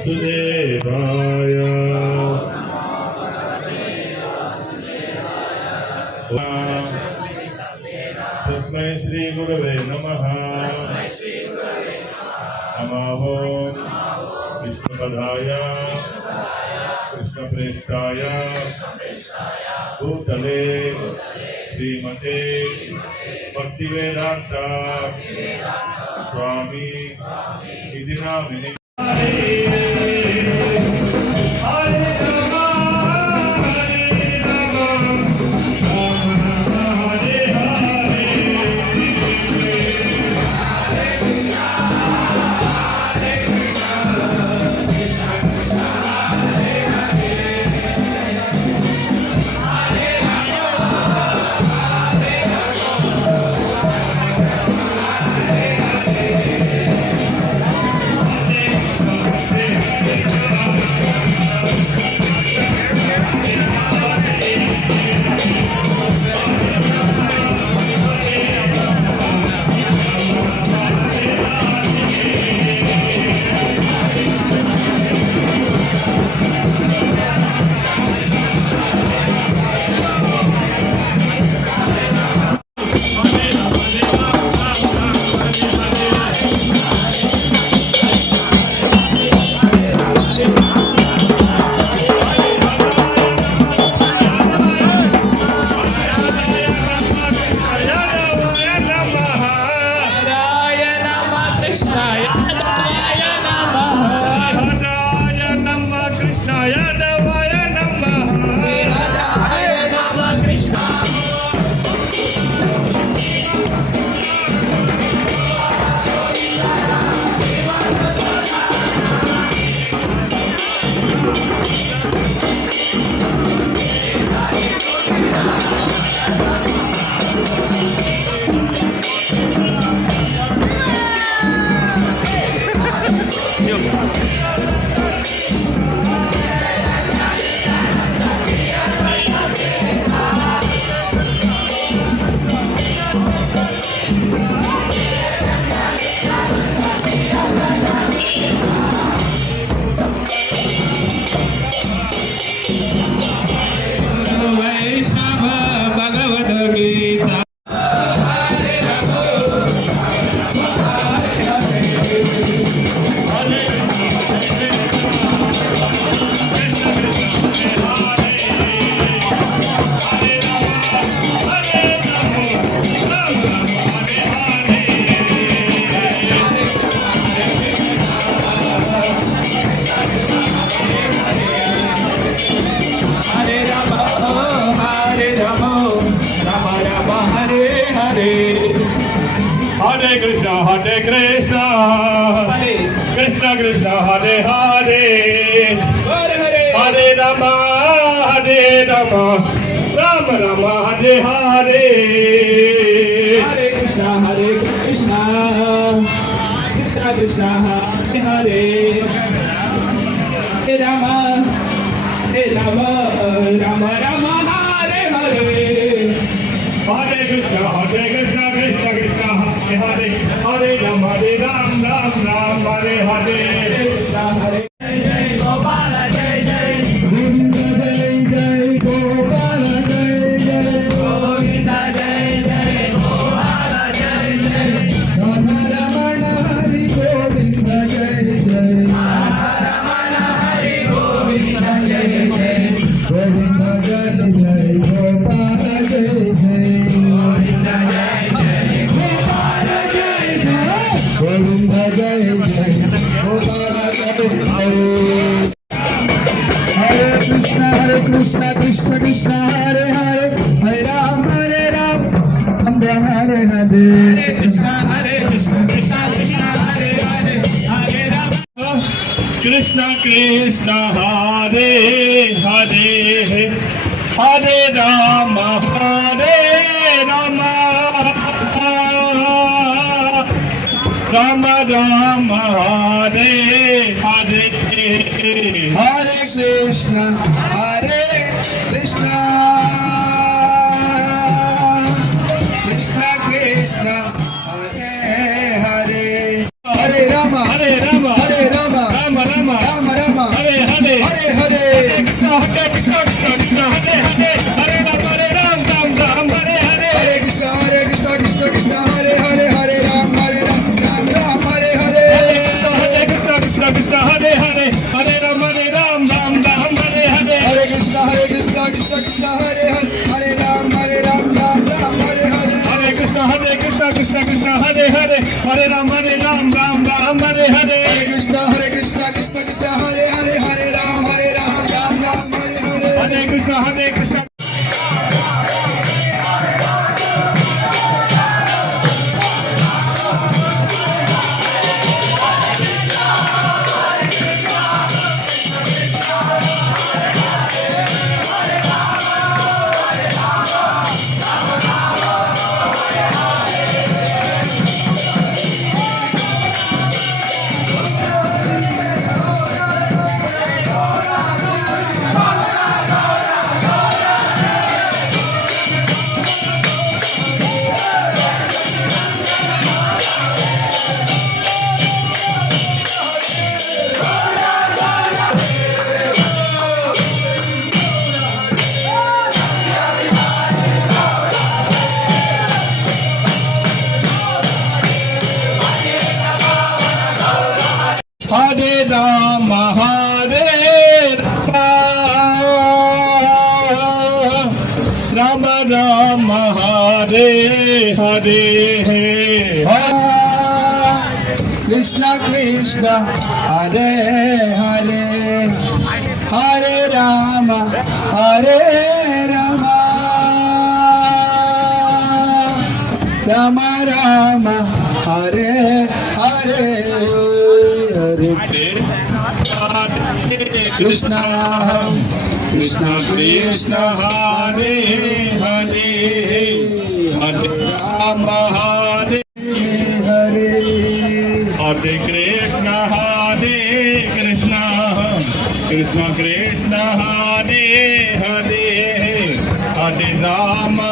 वासुदेवाय तस्मै श्री गुरवे नमः। नमो विष्णुपदाय कृष्णप्रेष्ठाय भूतले श्रीमते भक्तिवेदांत स्वामी इति नामिने। Hare Krishna, Krishna Krishna, Hare Hare, Hare Rama, Rama Rama, Hare Hare. Hare Krishna, Krishna Krishna, Hare Hare, Hare Rama, Rama Rama, Hare Hare. Hare Krishna, Krishna Krishna, Hare Hare, Hare Ram, Ram Hare Hare. Krishna Hare Jai Gopala Jai Jai Govinda Jai Jai Gopala Jai Jai Govinda Jai Jai Gopala Jai Jai Radha Ramana Hari Govinda Jai Jai Ramana Hari Govinda Jai Jai Govinda Jai Jai Gopala Jai Jai Govinda Jai Jai Gopala Jai Jai Govinda Jai Jai Gopala Jai Jai. Hare Krishna, Krishna Krishna, Hare Hare, Hare Ram, Hare Hare Hare. Krishna Krishna, Hare Hare, Hare Rama. Krishna Krishna, Hare Hare, Hare Rama, Rama Rama, Hare Hare. Hare Krishna, Krishna Krishna, Hare Hare, Hare Rama, Hare Rama, Hare Rama, Rama Rama, Rama Hare Ram, Ram Ram, Hare Hare. Hare Krishna, Krishna Krishna, Hare Hare, Hare Ram, Ram Ram, Hare Hare. Hare Krishna, Krishna Krishna, Hare Hare, Hare Ram, Ram Ram, Hare Hare. Hare Krishna, Krishna. Hare Rama, Hare Rama, Rama Rama, Hare Hare. Krishna Krishna, Hare Hare, Hare Rama, Hare Rama, Rama Rama, Hare Hare, Hare Krishna, Krishna Krishna, Hare Hare, Hare Rama, Hare Hare. Hare Krishna, Krishna Krishna, Hare Hare, Hare Rama.